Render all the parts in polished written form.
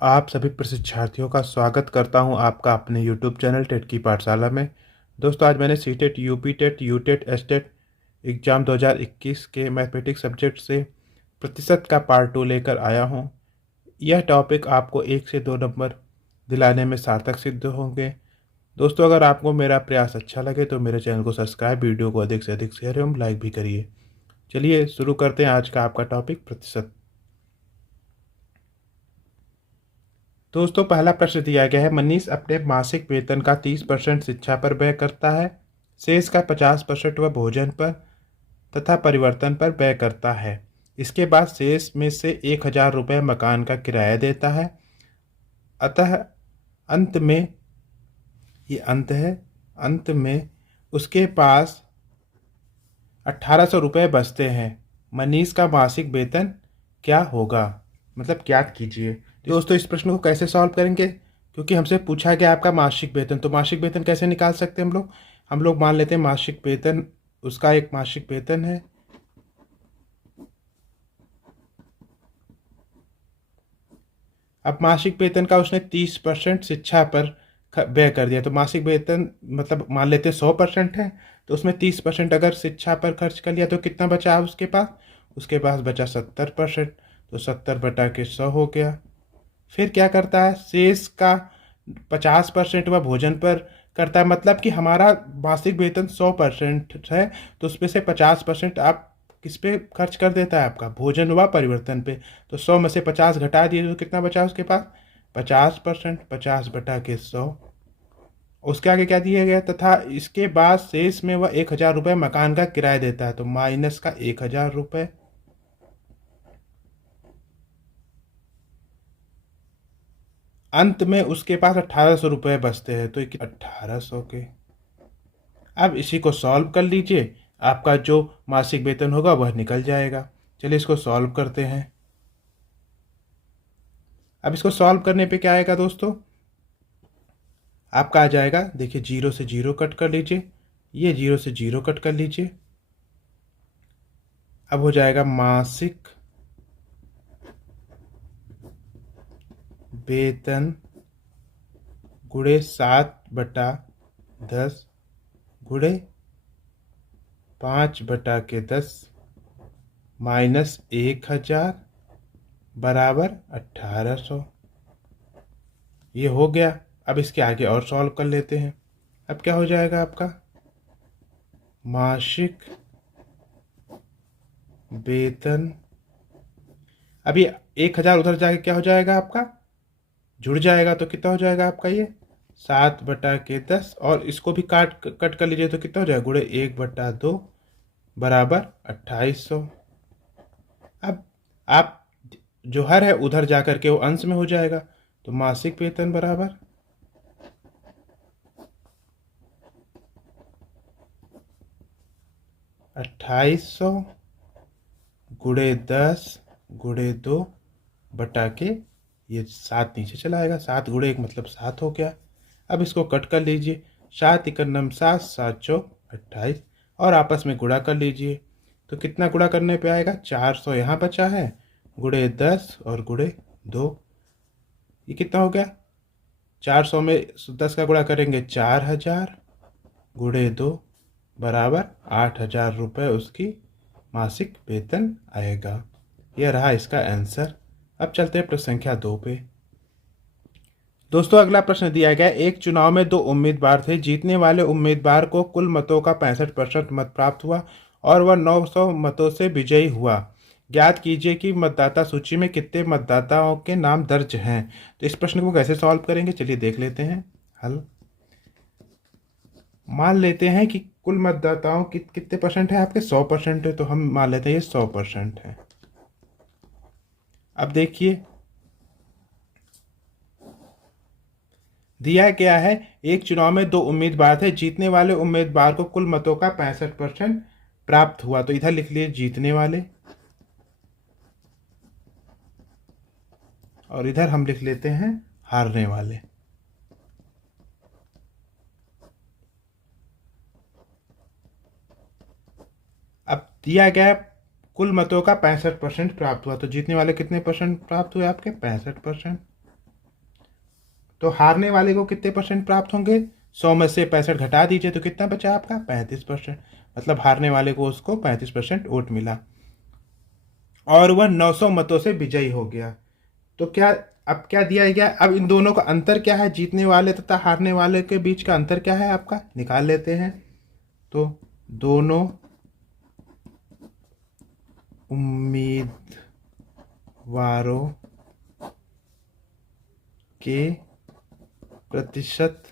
आप सभी प्रशिक्षार्थियों का स्वागत करता हूं आपका अपने YouTube चैनल टेट की पाठशाला में। दोस्तों, आज मैंने CTET, UP TET, UTET, STET exam 2021 के मैथमेटिक्स सब्जेक्ट से प्रतिशत का पार्ट 2 लेकर आया हूं। यह टॉपिक आपको 1 से 2 नंबर दिलाने में सार्थक सिद्ध होंगे। दोस्तों, अगर आपको मेरा प्रयास अच्छा लगे तो मेरे चैनल को सब्सक्राइब, वीडियो को अधिक से अधिक शेयर एवं लाइक भी करिए। चलिए शुरू करते हैं आज का आपका टॉपिक प्रतिशत। दोस्तों, पहला प्रश्न दिया गया है, मनीष अपने मासिक वेतन का 30% शिक्षा पर व्यय करता है, शेष का 50% वह भोजन पर तथा परिवर्तन पर व्यय करता है। इसके बाद शेष में से 1,000 रुपये मकान का किराया देता है। अतः अंत में, ये अंत है, अंत में उसके पास 1,800 रुपये बचते हैं। मनीष का मासिक वेतन क्या होगा? मतलब ज्ञात कीजिए। दोस्तों, इस प्रश्न को कैसे सॉल्व करेंगे? क्योंकि हमसे पूछा गया आपका मासिक वेतन, तो मासिक वेतन कैसे निकाल सकते हैं हम लोग मान लेते हैं मासिक वेतन, उसका एक मासिक वेतन है। अब मासिक वेतन का उसने 30% शिक्षा पर व्यय कर दिया, तो मासिक वेतन मतलब मान लेते हैं 100% है, तो उसमें 30% अगर शिक्षा पर खर्च कर लिया तो कितना बचा उसके पास बचा 70%। तो 70/100 हो गया। फिर क्या करता है, शेष का 50% वह भोजन पर करता है। मतलब कि हमारा मासिक वेतन 100% है, तो उसमें से 50% आप किस पे खर्च कर देता है? आपका भोजन व परिवर्तन पे। तो 100 में से 50 घटा दिए तो कितना बचा उसके पास? 50%। 50/100। उसके आगे क्या दिया गया, तथा इसके बाद शेष में वह 1,000 रुपये मकान का किराया देता है, तो माइनस का 1,000 रुपये। अंत में उसके पास 1,800 रुपये बचते हैं, तो 1,800 के। अब इसी को सॉल्व कर लीजिए, आपका जो मासिक वेतन होगा वह निकल जाएगा। चलिए इसको सॉल्व करते हैं। अब इसको सॉल्व करने पे क्या आएगा दोस्तों? आपका आ जाएगा, देखिए 0 से 0 कट कर लीजिए, ये 0 से 0 कट कर लीजिए। अब हो जाएगा मासिक वेतन गुणे 7/10 गुणे 5/10 माइनस 1,000 बराबर 1,800। ये हो गया। अब इसके आगे और सॉल्व कर लेते हैं। अब क्या हो जाएगा आपका, मासिक वेतन, अभी 1,000 उधर जाके क्या हो जाएगा आपका, जुड़ जाएगा, तो कितना हो जाएगा आपका ये 7/10, और इसको भी काट कट कर लीजिए तो कितना हो जाएगा, गुणे 1/2 बराबर 2,800। अब आप जो हर है उधर जा करके वो अंश में हो जाएगा, तो मासिक वेतन बराबर 2,800 गुणे 10 गुणे 2 बटा के, ये 7 नीचे चला आएगा, 7 गुणे 1 मतलब 7 हो गया। अब इसको कट कर लीजिए, 7 × 9 7, 7 चौक 28, और आपस में गुणा कर लीजिए। तो कितना गुणा करने पे आएगा, 400 यहाँ बचा है, गुणे 10 और गुणे 2, ये कितना हो गया, 400 में 10 का गुणा करेंगे 4,000 गुणे 2 बराबर 8,000 रुपये उसकी मासिक वेतन आएगा। यह रहा इसका आंसर। अब चलते हैं प्रश्न संख्या 2 पे। दोस्तों, अगला प्रश्न दिया गया, एक चुनाव में 2 उम्मीदवार थे। जीतने वाले उम्मीदवार को कुल मतों का 65% मत प्राप्त हुआ और वह 900 मतों से विजयी हुआ। ज्ञात कीजिए कि मतदाता सूची में कितने मतदाताओं के नाम दर्ज हैं। तो इस प्रश्न को कैसे सॉल्व करेंगे, चलिए देख लेते हैं हल। मान लेते हैं कि कुल मतदाताओं की कितने परसेंट है आपके, 100% है, तो हम मान लेते हैं ये 100% है। अब देखिए दिया गया है, एक चुनाव में 2 उम्मीदवार थे। जीतने वाले उम्मीदवार को कुल मतों का 65% प्राप्त हुआ, तो इधर लिख लिए जीतने वाले, और इधर हम लिख लेते हैं हारने वाले। अब दिया गया कुल मतों का 65% प्राप्त हुआ, तो जीतने वाले कितने परसेंट प्राप्त हुए आपके, 65%। तो हारने वाले को कितने परसेंट प्राप्त होंगे? 100 में से 65 घटा दीजिए तो कितना बचा आपका? 35%। मतलब हारने वाले को उसको 35% वोट मिला और वह 900 मतों से विजयी हो गया। तो क्या अब क्या दिया गया? अब इन दोनों का अंतर क्या है? जीतने वाले तथा हारने वाले के बीच का अंतर क्या है आपका? निकाल लेते हैं। तो दोनों उम्मीदवारों के प्रतिशत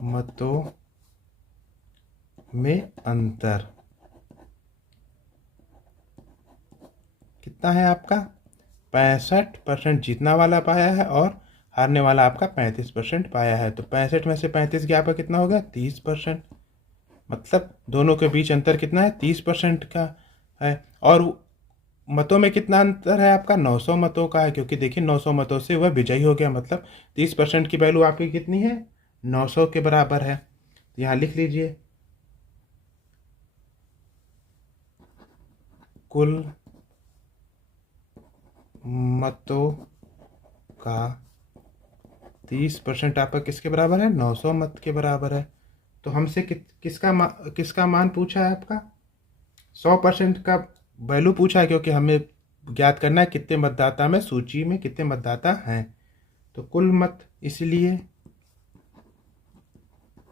मतों में अंतर कितना है आपका? 65% जीतना वाला पाया है और हारने वाला आपका 35% पाया है। तो 65 में से 35 गया, आपका कितना हो गया? 30%। मतलब दोनों के बीच अंतर कितना है? 30% का है। और मतों में कितना अंतर है आपका? 900 मतों का है, क्योंकि देखिए 900 मतों से वह विजयी हो गया। मतलब 30% की वैल्यू आपकी कितनी है? 900 के बराबर है। तो यहाँ लिख लीजिए, कुल मतों का 30% आपका किसके बराबर है? 900 मत के बराबर है। तो हमसे किसका मान पूछा है आपका? 100% का वैल्यू पूछा है, क्योंकि हमें ज्ञात करना है कितने मतदाता में, सूची में कितने मतदाता हैं। तो कुल मत, इसलिए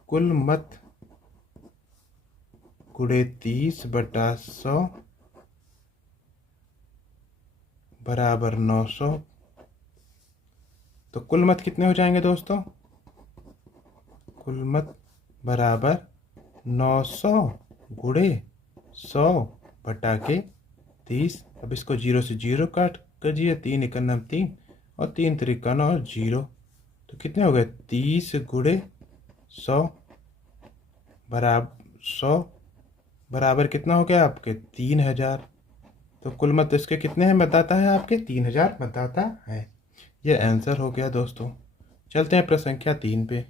कुल मत गुणे 30/100 बराबर 900। तो कुल मत कितने हो जाएंगे दोस्तों? कुल मत बराबर 900 गुणे 100 बटा के 30। अब इसको 0 से 0 काट करिए, 3 एकम 3 और 3 त्रिका 9 और 0। तो कितने हो गए? 30 गुणे 100 बराबर कितना हो गया आपके? 3000। तो कुल मत इसके कितने हैं मतदाता है आपके? 3000 मतदाता है। ये आंसर हो गया दोस्तों। चलते हैं प्रश्न संख्या 3 पे।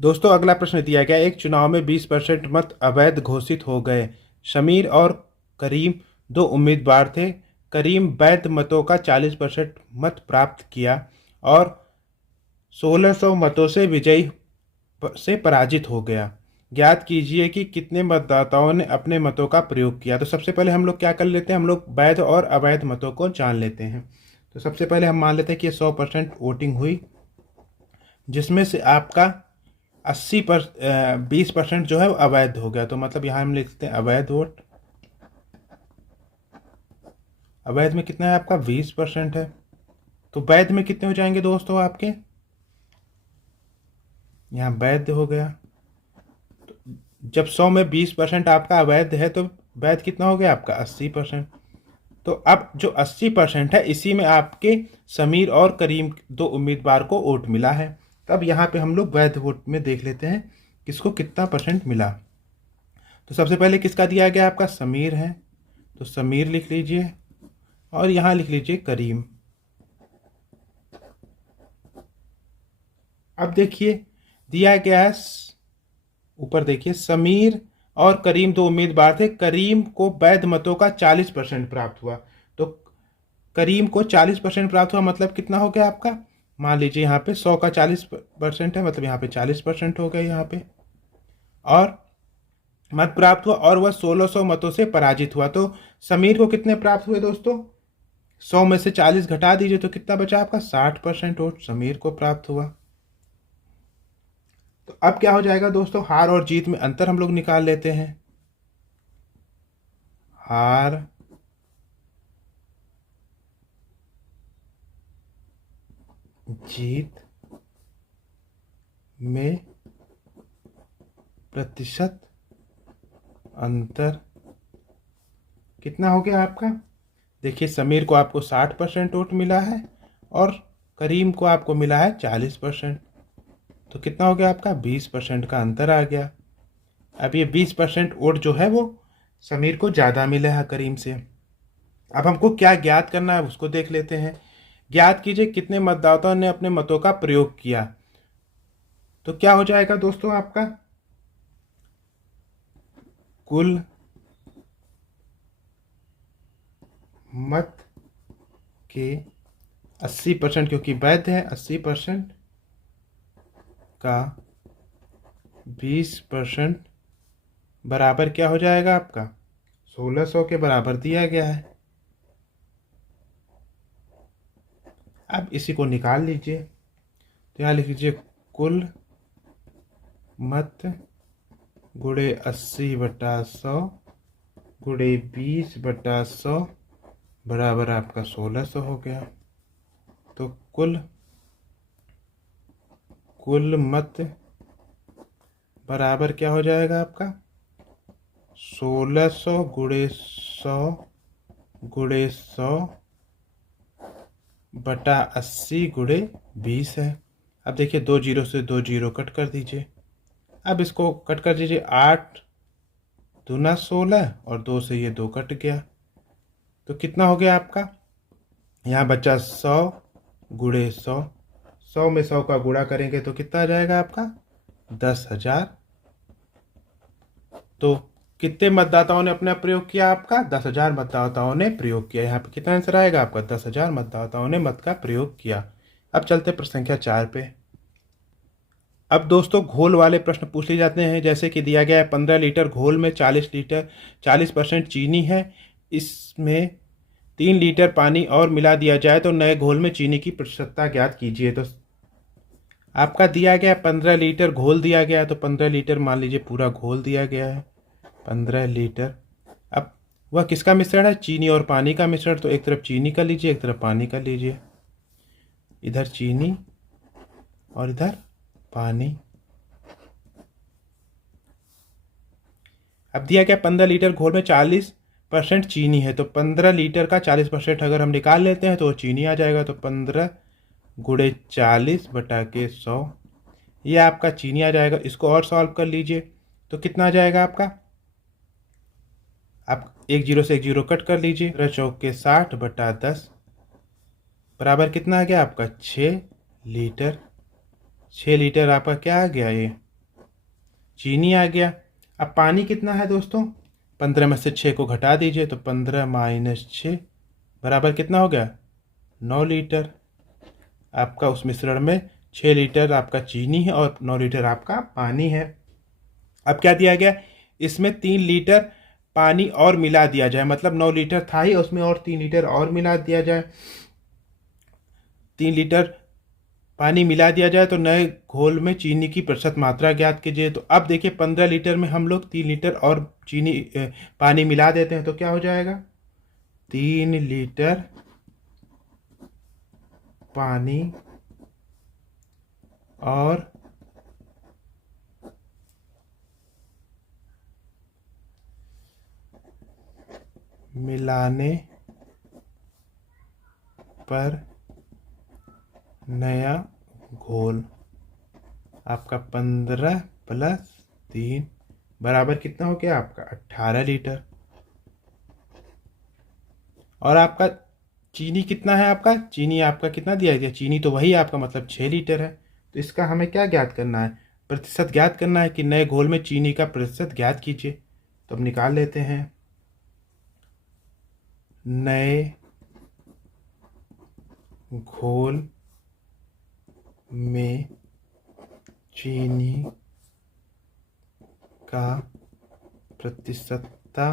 दोस्तों अगला प्रश्न दिया गया, एक चुनाव में 20% मत अवैध घोषित हो गए। शमीर और करीम दो उम्मीदवार थे। करीम वैध मतों का 40% मत प्राप्त किया और 1600 मतों से विजयी से पराजित हो गया। ज्ञात कीजिए कि कितने मतदाताओं ने अपने मतों का प्रयोग किया। तो सबसे पहले हम लोग क्या कर लेते हैं? हम लोग वैध और अवैध मतों को जान लेते हैं। तो सबसे पहले हम मान लेते हैं कि 100% वोटिंग हुई, जिसमें से आपका 20% जो है वो अवैध हो गया। तो मतलब यहाँ हम लिखते हैं अवैध वोट। अवैध में कितना है आपका? 20% है। तो वैध में कितने हो जाएंगे दोस्तों आपके? यहाँ वैध हो गया। जब 100 में 20% आपका अवैध है तो वैध कितना हो गया आपका? 80%। तो अब जो 80% है, इसी में आपके समीर और करीम दो उम्मीदवार को वोट मिला है। तब यहाँ पे हम लोग वैध वोट में देख लेते हैं किसको कितना परसेंट मिला। तो सबसे पहले किसका दिया गया? आपका समीर है, तो समीर लिख लीजिए और यहाँ लिख लीजिए करीम। अब देखिए दिया गया है, ऊपर देखिए समीर और करीम दो उम्मीदवार थे। करीम को वैध मतों का 40% प्राप्त हुआ। तो करीम को 40% प्राप्त हुआ, मतलब कितना हो गया आपका? मान लीजिए यहाँ पे 100 का 40% है, मतलब यहाँ पे 40% हो गया यहाँ पे। और मत प्राप्त हुआ और वह 1600 मतों से पराजित हुआ। तो समीर को कितने प्राप्त हुए दोस्तों? 100 में से 40 घटा दीजिए तो कितना बचा आपका? 60% वोट समीर को प्राप्त हुआ। तो अब क्या हो जाएगा दोस्तों? हार और जीत में अंतर हम लोग निकाल लेते हैं। हार जीत में प्रतिशत अंतर कितना हो गया आपका? देखिए समीर को आपको 60% वोट मिला है और करीम को आपको मिला है 40%। तो कितना हो गया आपका? 20% का अंतर आ गया। अब ये 20% वोट जो है वो समीर को ज़्यादा मिला है करीम से। अब हमको क्या ज्ञात करना है उसको देख लेते हैं। ज्ञात कीजिए कितने मतदाताओं ने अपने मतों का प्रयोग किया। तो क्या हो जाएगा दोस्तों आपका? कुल मत के 80% क्योंकि वैध है, 80% का 20% बराबर क्या हो जाएगा आपका 1600 के बराबर दिया गया है। अब इसी को निकाल लीजिए, तो यहाँ लिख लीजिए कुल मत गुणे 80/100 गुणे 20/100 बराबर आपका 1600 हो गया। तो कुल मत बराबर क्या हो जाएगा आपका 1600 गुणे 100 गुणे 100 बटा 80 गुणे 20 है। अब देखिए 2 जीरो से 2 जीरो कट कर दीजिए। अब इसको कट कर दीजिए, 8 दूना 16 और 2 से ये 2 कट गया, तो कितना हो गया आपका, यहाँ बचा 100 गुणे 100, 100 में 100 का गुणा करेंगे तो कितना आ जाएगा आपका 10,000। तो कितने मतदाताओं ने अपना प्रयोग किया, आपका 10,000 मतदाताओं ने प्रयोग किया। यहाँ पे कितना आंसर आएगा आपका 10,000 मतदाताओं ने मत का प्रयोग किया। अब चलते प्रश्न संख्या 4 पे। अब दोस्तों घोल वाले प्रश्न पूछ लिए जाते हैं, जैसे कि दिया गया है 15 लीटर घोल में 40% चीनी है, इसमें 3 लीटर पानी और मिला दिया जाए तो नए घोल में चीनी की प्रतिशतता ज्ञात कीजिए। तो आपका दिया गया 15 लीटर घोल दिया गया है, तो 15 लीटर मान लीजिए पूरा घोल दिया गया है 15 लीटर। अब वह किसका मिश्रण है, चीनी और पानी का मिश्रण, तो एक तरफ चीनी का लीजिए एक तरफ पानी का लीजिए, इधर चीनी और इधर पानी। अब दिया गया 15 लीटर घोल में 40% चीनी है, तो 15 लीटर का 40% अगर हम निकाल लेते हैं तो चीनी आ जाएगा, तो 15 गुणे 40 बटा के 100, ये आपका चीनी आ जाएगा। इसको और सॉल्व कर लीजिए तो कितना आ जाएगा आपका, आप 1 जीरो से 1 जीरो कट कर लीजिए, 13 चौके 60 बटा 10 बराबर कितना आ गया आपका 6 लीटर। 6 लीटर आपका क्या आ गया, ये चीनी आ गया। अब पानी कितना है दोस्तों, 15 में से 6 को घटा दीजिए, तो 15 माइनस 6 बराबर कितना हो गया 9 लीटर। आपका उस मिश्रण में 6 लीटर आपका चीनी है और 9 लीटर आपका पानी है। अब क्या दिया गया, इसमें 3 लीटर पानी और मिला दिया जाए, मतलब 9 लीटर था ही उसमें और 3 लीटर और मिला दिया जाए, 3 लीटर पानी मिला दिया जाए तो नए घोल में चीनी की प्रतिशत मात्रा ज्ञात कीजिए। तो अब देखिए 15 लीटर में हम लोग 3 लीटर और चीनी पानी मिला देते हैं तो क्या हो जाएगा 3 लीटर पानी और मिलाने पर नया घोल आपका 15 प्लस 3 बराबर कितना हो गया आपका 18 लीटर। और आपका चीनी कितना है, आपका चीनी आपका कितना दिया गया, चीनी तो वही आपका मतलब 6 लीटर है। तो इसका हमें क्या ज्ञात करना है, प्रतिशत ज्ञात करना है कि नए घोल में चीनी का प्रतिशत ज्ञात कीजिए। तो अब निकाल लेते हैं, नए घोल में चीनी का प्रतिशतता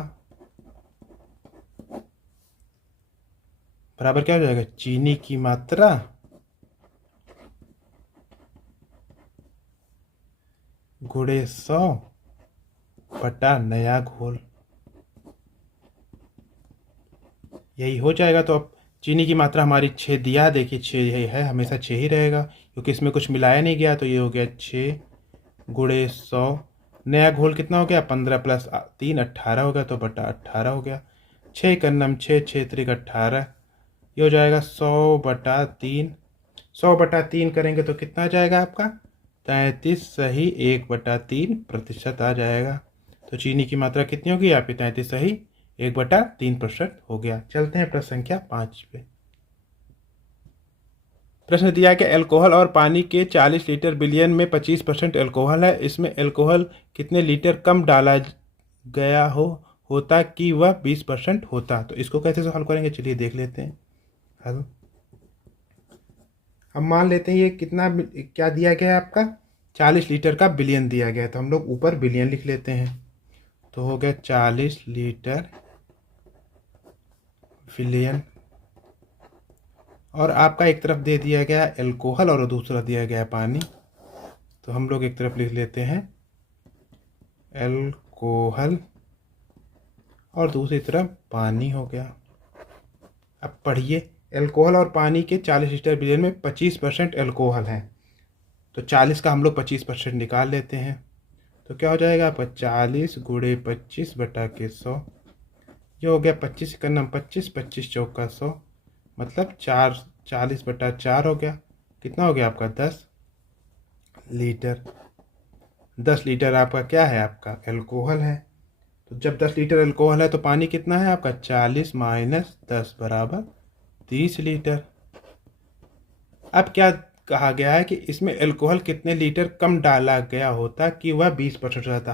बराबर क्या हो जाएगा, चीनी की मात्रा गुणे 100 बटा नया घोल, यही हो जाएगा। तो अब चीनी की मात्रा हमारी 6 दिया, देखिए 6 यही है, हमेशा 6 ही रहेगा क्योंकि इसमें कुछ मिलाया नहीं गया, तो ये हो गया 6 गुणे 100। नया घोल कितना हो गया 15 प्लस 3 18 हो गया, तो बटा 18 हो गया। 6 का नम 6 6 त्रिक 18, ये हो जाएगा 100 बटा 3। 100 बटा 3 करेंगे तो कितना आ जाएगा आपका 33 सही 1/3% आ जाएगा। तो चीनी की मात्रा कितनी होगी आपकी 33 सही 1/3% हो गया। चलते हैं प्रश्न संख्या 5 पे। प्रश्न दिया कि अल्कोहल और पानी के 40 लीटर विलयन में 25% अल्कोहल है, इसमें अल्कोहल कितने लीटर कम डाला गया होता कि वह 20% होता। तो इसको कैसे सॉल्व करेंगे, चलिए देख लेते हैं हल। हम मान लेते हैं ये कितना क्या दिया गया है आपका 40 लीटर का बिलियन दिया गया है, तो हम लोग ऊपर बिलियन लिख लेते हैं। तो हो गया 40 लीटर बिलियन। और आपका एक तरफ दे दिया गया एल्कोहल और दूसरा दिया गया पानी, तो हम लोग एक तरफ लिख लेते हैं एल्कोहल और दूसरी तरफ पानी हो गया। अब पढ़िए, एल्कोहल और पानी के 40 लीटर बिलियन में 25% एल्कोहल है, तो 40 का हम लोग 25% निकाल लेते हैं। तो क्या हो जाएगा आपका 40 गुणे 25 बटा के 100, ये हो गया 25 का नाम 25, 25 चौका 100, मतलब 40 बटा 4 हो गया। कितना हो गया आपका 10 लीटर। 10 लीटर आपका क्या है, आपका एल्कोहल है। तो जब 10 लीटर एल्कोहल है तो पानी कितना है आपका 40 माइनस 10 बराबर 30 लीटर। अब क्या कहा गया है कि इसमें एल्कोहल कितने लीटर कम डाला गया होता कि वह 20% रहता।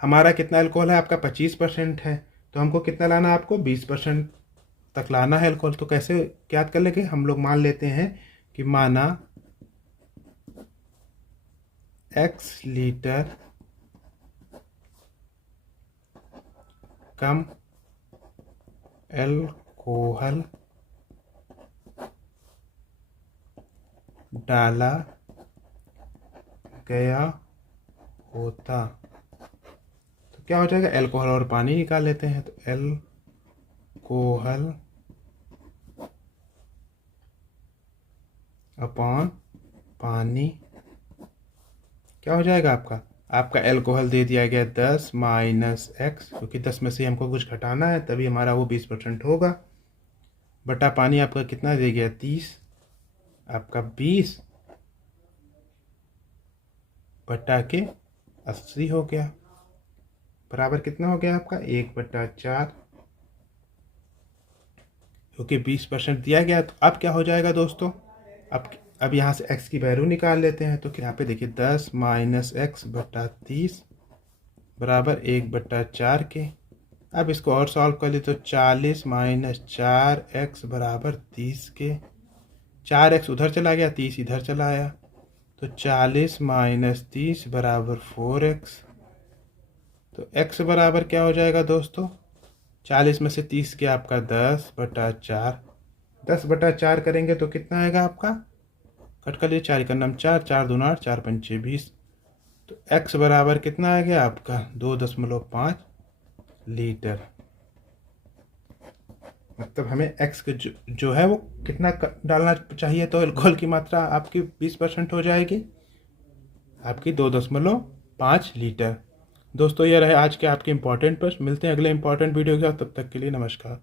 हमारा कितना एल्कोहल है आपका 25% है, तो हमको कितना लाना है, आपको 20% तक लाना है एल्कोहल। तो कैसे याद कर लेंगे, हम लोग मान लेते हैं कि माना x लीटर कम एल्कोहल डाला गया होता, तो क्या हो जाएगा, एल्कोहल और पानी निकाल लेते हैं। तो एल्कोहल अपॉन पानी क्या हो जाएगा आपका एल्कोहल दे दिया गया 10 माइनस एक्स, क्योंकि 10 में से हमको कुछ घटाना है तभी हमारा वो 20% होगा, बटा पानी आपका कितना दे गया 30, आपका 20 बटा के 80 हो गया, बराबर कितना हो गया आपका 1/4, क्योंकि 20% दिया गया। तो अब क्या हो जाएगा दोस्तों, अब यहाँ से x की वैल्यू निकाल लेते हैं। तो यहाँ पे देखिए 10 माइनस एक्स बटा 30 बराबर 1/4 के। अब इसको और सॉल्व कर ले तो 40 माइनस 4x बराबर 30 के। 4x उधर चला गया, 30 इधर चला आया, तो 40 माइनस 30 बराबर 4x। तो x बराबर क्या हो जाएगा दोस्तों, 40 में से 30 के आपका 10/4, 10/4 करेंगे तो कितना आएगा आपका, कट कर लीजिए, 4 का नाम 4, 4 दूना 8, 4 पंचे 20। तो x बराबर कितना आ गया आपका 2.5 लीटर। मतलब हमें x के जो है वो कितना डालना चाहिए, तो अल्कोहल की मात्रा आपकी 20% हो जाएगी, आपकी 2.5 लीटर। दोस्तों ये रहे आज के आपके इंपॉर्टेंट प्रश्न। मिलते हैं अगले इंपॉर्टेंट वीडियो के साथ, तब तक के लिए नमस्कार।